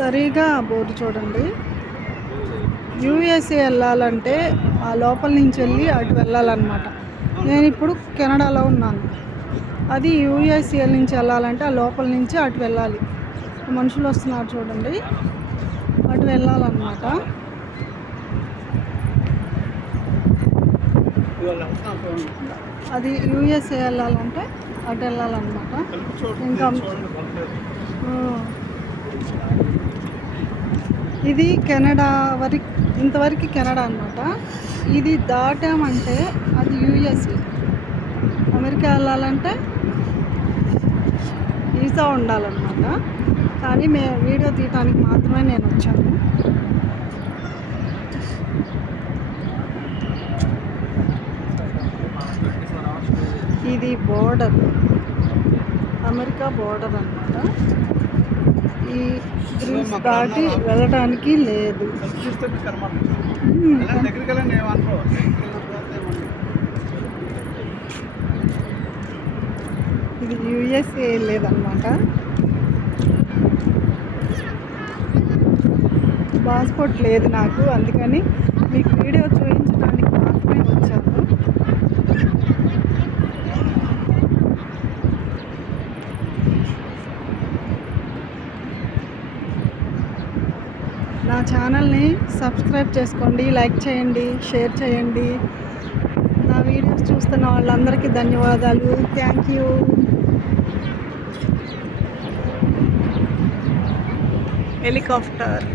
సరిగా బోర్డు చూడండి. యూఎస్ఏ వెళ్ళాలంటే ఆ లోపల నుంచి వెళ్ళి అటు వెళ్ళాలన్నమాట. నేను ఇప్పుడు కెనడాలో ఉన్నాను. అది యూఎస్ఏ నుంచి వెళ్ళాలంటే ఆ లోపల నుంచి అటు వెళ్ళాలి. మనుషులు వస్తున్నారు చూడండి, అటు వెళ్ళాలన్నమాట. అది యూఎస్ఏ వెళ్ళాలంటే అటు వెళ్ళాలన్నమాట. ఇంకా ఇది కెనడా ఇంతవరకు కెనడా అన్నమాట. ఇది దాటామంటే అది యూఎస్ఏ. అమెరికా వెళ్ళాలంటే వీసా ఉండాలన్నమాట. కానీ వీడియో తీయడానికి మాత్రమే నేను వచ్చాను. ఇది బోర్డర్, అమెరికా బోర్డర్ అన్నమాట. ఈ గ్రీస్ దాటి వెళ్ళడానికి లేదు. ఇది యూఎస్ఏ లేదన్నమాట. పాస్పోర్ట్ లేదు నాకు, అందుకని మీకు వీడియో చూపించడానికి మాత్రమే వచ్చాను. నా ఛానల్ని సబ్స్క్రైబ్ చేసుకోండి, లైక్ చేయండి, షేర్ చేయండి. నా వీడియోస్ చూస్తున్న వాళ్ళందరికీ ధన్యవాదాలు. Thank you. హెలికాప్టర్